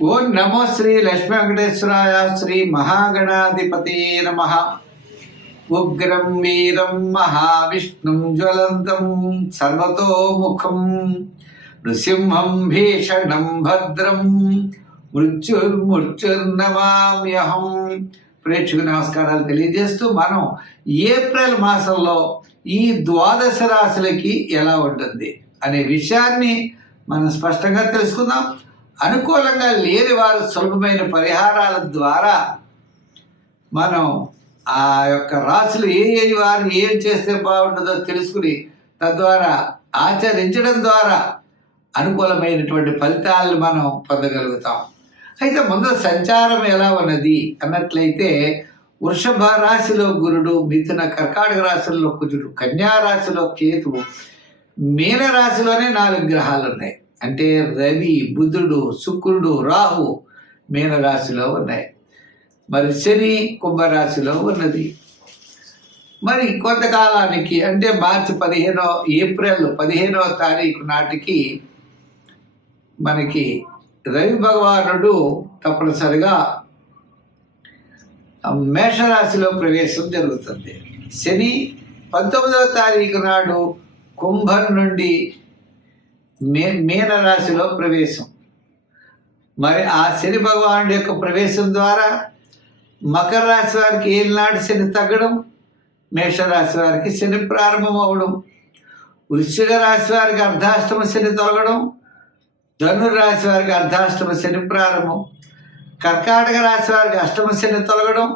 ఓం నమో శ్రీ లక్ష్మీ వెంకటేశ్వరాయ శ్రీ మహాగణాధిపతి నమః. ఉగ్రం వీరం మహావిష్ణుం జ్వలంతం సర్వతోముఖం నృసింహం భీషణం భద్రం మృత్యుర్నమామ్యహం. ప్రేక్షకు నమస్కారాలు తెలియజేస్తూ మనం ఏప్రిల్ మాసంలో ఈ ద్వాదశ రాశులకి ఎలా ఉంటుంది అనే విషయాన్ని మనం స్పష్టంగా తెలుసుకుందాం. అనుకూలంగా లేని వారు సులభమైన పరిహారాల ద్వారా మనం ఆ యొక్క రాశులు ఏ వారు ఏం చేస్తే బాగుంటుందో తెలుసుకుని తద్వారా ఆచరించడం ద్వారా అనుకూలమైనటువంటి ఫలితాలను మనం పొందగలుగుతాం. అయితే ముందు సంచారం ఎలా ఉన్నది అన్నట్లయితే వృషభ రాశిలో గురుడు, మిథున కర్కాటక రాశుల్లో కుజుడు, కన్యా రాశిలో కేతువు, మీన రాశిలోనే 4 గ్రహాలు ఉన్నాయి. అంటే రవి, బుధుడు, శుక్రుడు, రాహు మీనరాశిలో ఉన్నాయి. మరి శని కుంభరాశిలో ఉన్నది. మరి కొంతకాలానికి అంటే ఏప్రిల్ 15వ తారీఖు నాటికి మనకి రవి భగవానుడు తప్పనిసరిగా మేషరాశిలో ప్రవేశం జరుగుతుంది. శని 19వ తారీఖు నాడు కుంభం నుండి మీనరాశిలో ప్రవేశం. మరి ఆ శని భగవానుడి యొక్క ప్రవేశం ద్వారా మకర రాశి వారికి ఏలినాటి శని తగ్గడం, మేషరాశి వారికి శని ప్రారంభం అవడం, వృశ్చిక రాశి వారికి అర్ధాష్టమ శని తొలగడం, ధనుర్రాశి వారికి అర్ధాష్టమ శని ప్రారంభం, కర్కాటక రాశి వారికి అష్టమ శని తొలగడం,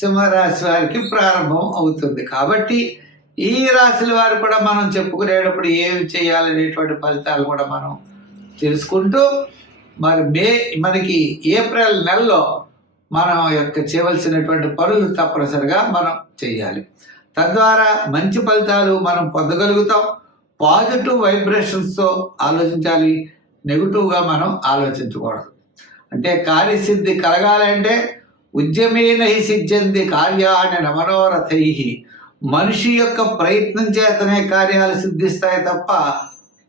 సింహరాశి వారికి ప్రారంభం అవుతుంది. కాబట్టి ఈ రాశుల వారు కూడా మనం చెప్పుకునేటప్పుడు ఏమి చేయాలనేటువంటి ఫలితాలు కూడా మనం తెలుసుకుంటూ మరి మనకి ఏప్రిల్ నెలలో మనం యొక్క చేయవలసినటువంటి పనులు తప్పనిసరిగా మనం చేయాలి. తద్వారా మంచి ఫలితాలు మనం పొందగలుగుతాం. పాజిటివ్ వైబ్రేషన్స్తో ఆలోచించాలి, నెగిటివ్గా మనం ఆలోచించకూడదు. అంటే కార్యసిద్ధి కలగాలంటే ఉద్యమేన హి సిద్ధ్యంతి కార్యాణి మనోరథై. మనిషి యొక్క ప్రయత్నం చేతనే కార్యాలు సిద్ధిస్తాయి తప్ప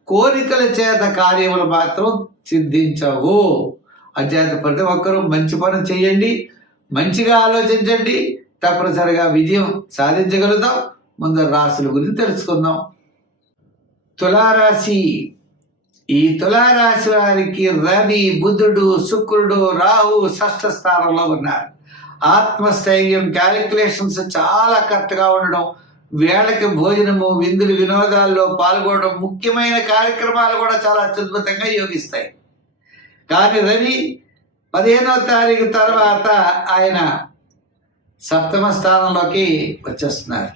కోరికల చేత కార్యములు మాత్రం సిద్ధించవు. అంచేత ప్రతి ఒక్కరూ మంచి పని చేయండి, మంచిగా ఆలోచించండి, తప్పనిసరిగా విజయం సాధించగలుగుతాం. ముందు రాశుల గురించి తెలుసుకుందాం. తులారాశి. ఈ తులారాశి వారికి రవి, బుధుడు, శుక్రుడు, రాహు 6వ స్థానంలో ఉన్నారు. ఆత్మస్థైర్యం, క్యాలిక్యులేషన్స్ చాలా కరెక్ట్గా ఉండడం, వేళకి భోజనము, విందులు, వినోదాల్లో పాల్గొనడం, ముఖ్యమైన కార్యక్రమాలు కూడా చాలా అత్యద్భుతంగా యోగిస్తాయి. కానీ రవి 15వ తారీఖు తర్వాత ఆయన 7వ స్థానంలోకి వచ్చేస్తున్నారు.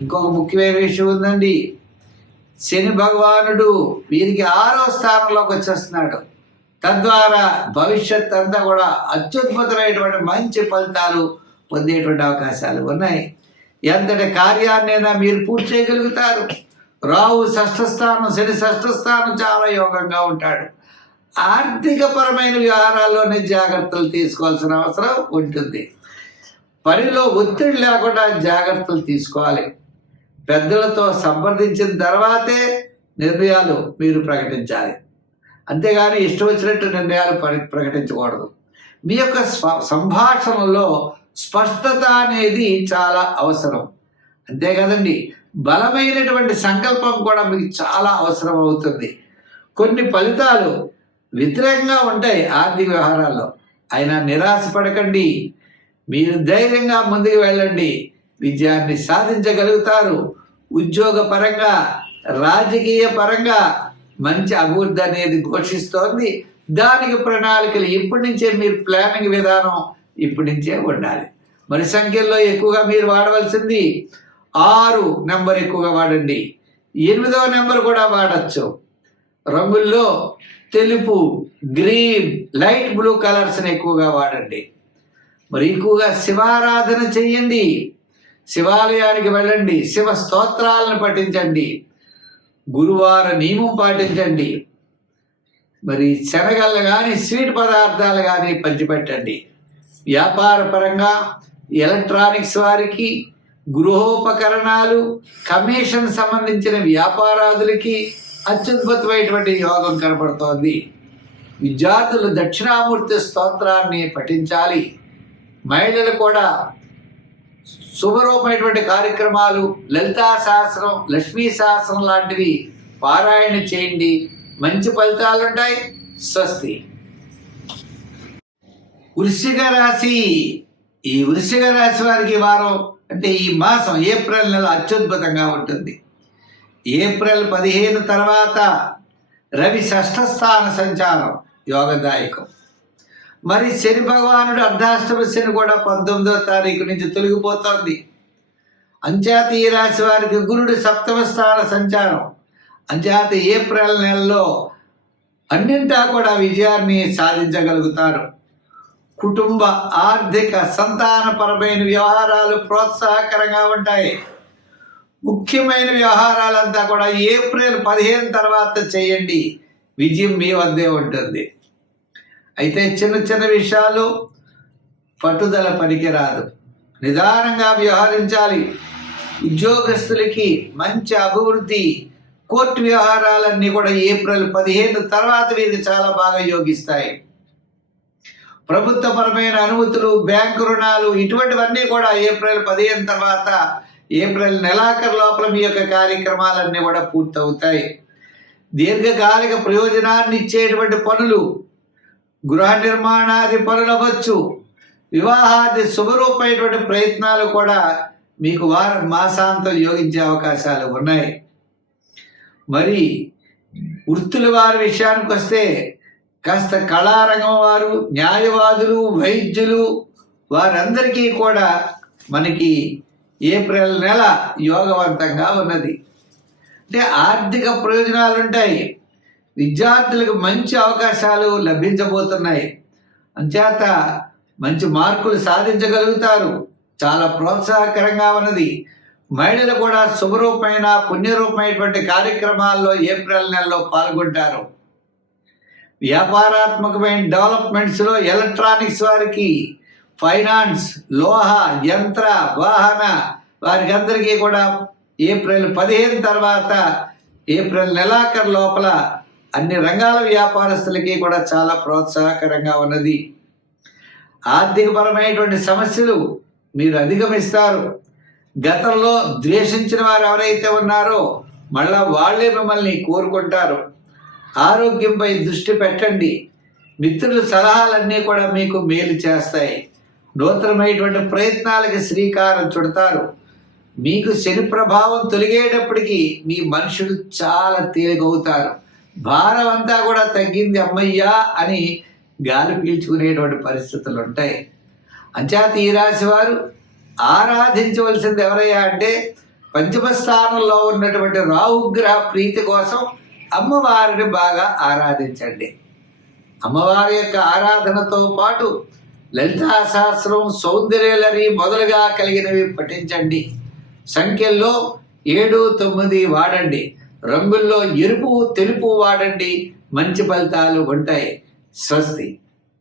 ఇంకొక ముఖ్యమైన విషయం ఉందండి. శని భగవానుడు వీరికి 6వ స్థానంలోకి వచ్చేస్తున్నాడు. తద్వారా భవిష్యత్ అంతా కూడా అత్యద్భుతమైనటువంటి మంచి ఫలితాలు పొందేటువంటి అవకాశాలు ఉన్నాయి. ఎంతటి కార్యాన్నైనా మీరు పూర్తి చేయగలుగుతారు. రాహు 6వ స్థానం, శని 6వ స్థానం చాలా యోగంగా ఉంటాడు. ఆర్థికపరమైన వ్యవహారాల్లోనే జాగ్రత్తలు తీసుకోవాల్సిన అవసరం ఉంటుంది. పనిలో ఒత్తిడి లేకుండా జాగ్రత్తలు తీసుకోవాలి. పెద్దలతో సంప్రదించిన తర్వాతే నిర్ణయాలు మీరు ప్రకటించాలి. అంతేగాని ఇష్టం వచ్చినట్టు నిర్ణయాలు ప్రకటించకూడదు. మీ యొక్క సంభాషణలో స్పష్టత అనేది చాలా అవసరం. అంతే కదండి, బలమైనటువంటి సంకల్పం కూడా మీకు చాలా అవసరం అవుతుంది. కొన్ని ఫలితాలు వ్యతిరేకంగా ఉంటాయి ఆర్థిక వ్యవహారాల్లో, అయినా నిరాశపడకండి. మీరు ధైర్యంగా ముందుకు వెళ్ళండి, విజయాన్ని సాధించగలుగుతారు. ఉద్యోగ పరంగా, రాజకీయ పరంగా మంచి అభివృద్ధి అనేది ఘోషిస్తోంది. దానికి ప్రణాళికలు ఇప్పటి నుంచే, మీరు ప్లానింగ్ విధానం ఇప్పటి నుంచే ఉండాలి. మరి సంఖ్యల్లో ఎక్కువగా మీరు వాడవలసింది 6 నెంబర్ ఎక్కువగా వాడండి. 8వ నెంబర్ కూడా వాడచ్చు. రంగుల్లో తెలుపు, గ్రీన్, లైట్ బ్లూ కలర్స్ని ఎక్కువగా వాడండి. మరి ఎక్కువగా శివారాధన చెయ్యండి, శివాలయానికి వెళ్ళండి, శివ స్తోత్రాలను పఠించండి, గురువార నియమం పాటించండి. మరి శనగలు కానీ స్వీట్ పదార్థాలు కానీ పంచిపెట్టండి. వ్యాపార పరంగా ఎలక్ట్రానిక్స్ వారికి, గృహోపకరణాలు, కమిషన్ సంబంధించిన వ్యాపారాదులకి అత్యద్భుతమైనటువంటి యోగం కనబడుతోంది. విద్యార్థులు దక్షిణామూర్తి స్తోత్రాన్ని పఠించాలి. మహిళలు కూడా శుభరూపమైనటువంటి కార్యక్రమాలు, లలితా సహస్రం, లక్ష్మీ సహస్రం లాంటివి పారాయణ చేయండి. మంచి ఫలితాలు ఉంటాయి. స్వస్తి. వృశ్చిక రాశి. ఈ వృశ్చిక రాశి వారికి వారం అంటే ఈ మాసం ఏప్రిల్ నెల అత్యద్భుతంగా ఉంటుంది. ఏప్రిల్ 15 తర్వాత రవి షష్ఠస్థాన సంచారం యోగదాయకం. మరి శని భగవానుడు అర్ధాష్టమ శని కూడా 19వ తారీఖు నుంచి తొలగిపోతోంది. అంచేత ఈ రాశి వారికి గురుడు సప్తమ స్థాన సంచారం. అంచేత ఏప్రిల్ నెలలో అన్నింటా కూడా విజయాన్ని సాధించగలుగుతారు. కుటుంబ, ఆర్థిక, సంతానపరమైన వ్యవహారాలు ప్రోత్సాహకరంగా ఉంటాయి. ముఖ్యమైన వ్యవహారాలంతా కూడా ఏప్రిల్ 15 తర్వాత చేయండి. విజయం మీ వద్దే ఉంటుంది. అయితే చిన్న చిన్న విషయాలు పట్టుదల పనికిరాదు. నిదానంగా వ్యవహరించాలి. ఉద్యోగస్తులకి మంచి అభివృద్ధి, కోర్టు వ్యవహారాలన్నీ కూడా ఏప్రిల్ 15 తర్వాత వీరికి చాలా బాగా యోగిస్తాయి. ప్రభుత్వపరమైన అనుమతులు, బ్యాంకు రుణాలు ఇటువంటివన్నీ కూడా ఏప్రిల్ 15 తర్వాత ఏప్రిల్ నెలాఖరు లోపల మీ యొక్క కార్యక్రమాలన్నీ కూడా పూర్తవుతాయి. దీర్ఘకాలిక ప్రయోజనాన్ని ఇచ్చేటువంటి పనులు, గృహ నిర్మాణాది పనులు అవ్వచ్చు, వివాహాది శుభరూపమైనటువంటి ప్రయత్నాలు కూడా మీకు మాసాంతం యోగించే అవకాశాలు ఉన్నాయి. మరి వృత్తుల వారి విషయానికి వస్తే కాస్త కళారంగం వారు, న్యాయవాదులు, వైద్యులు వారందరికీ కూడా మనకి ఏప్రిల్ నెల యోగవంతంగా ఉన్నది. అంటే ఆర్థిక ప్రయోజనాలు ఉంటాయి. విద్యార్థులకు మంచి అవకాశాలు లభించబోతున్నాయి. అంచేత మంచి మార్కులు సాధించగలుగుతారు. చాలా ప్రోత్సాహకరంగా ఉన్నది. మహిళలు కూడా శుభరూపమైన, పుణ్యరూపమైనటువంటి కార్యక్రమాల్లో ఏప్రిల్ నెలలో పాల్గొంటారు. వ్యాపారాత్మకమైన డెవలప్మెంట్స్లో ఎలక్ట్రానిక్స్ వారికి, ఫైనాన్స్, లోహ, యంత్ర, వాహన వారికి అందరికీ కూడా ఏప్రిల్ 15 తర్వాత ఏప్రిల్ నెలాఖరు లోపల అన్ని రంగాల వ్యాపారస్తులకి కూడా చాలా ప్రోత్సాహకరంగా ఉన్నది. ఆర్థికపరమైనటువంటి సమస్యలు మీరు అధిగమిస్తారు. గతంలో ద్వేషించిన వారు ఎవరైతే ఉన్నారో మళ్ళా వాళ్ళే మిమ్మల్ని కోరుకుంటారు. ఆరోగ్యంపై దృష్టి పెట్టండి. మిత్రుల సలహాలన్నీ కూడా మీకు మేలు చేస్తాయి. నూతనమైనటువంటి ప్రయత్నాలకి శ్రీకారం చుడతారు. మీకు శని ప్రభావం తొలగేటప్పటికీ మీ మనుషులు చాలా తేలికవుతారు. భారం అంతా కూడా తగ్గింది అమ్మయ్యా అని గాలి పీల్చుకునేటువంటి పరిస్థితులు ఉంటాయి. అంచేత ఈ రాశి వారు ఆరాధించవలసింది ఎవరయ్యా అంటే పంచమ స్థానంలో ఉన్నటువంటి రాహుగ్రహ ప్రీతి కోసం అమ్మవారిని బాగా ఆరాధించండి. అమ్మవారి యొక్క ఆరాధనతో పాటు లలితా సహస్రం, సౌందర్యలరి మొదలుగా కలిగినవి పఠించండి. సంఖ్యల్లో 7, 9 వాడండి. రంగుల్లో ఎరుపు, తెలుపు వాడండి. మంచి ఫలితాలు ఉంటాయి. స్వస్తి.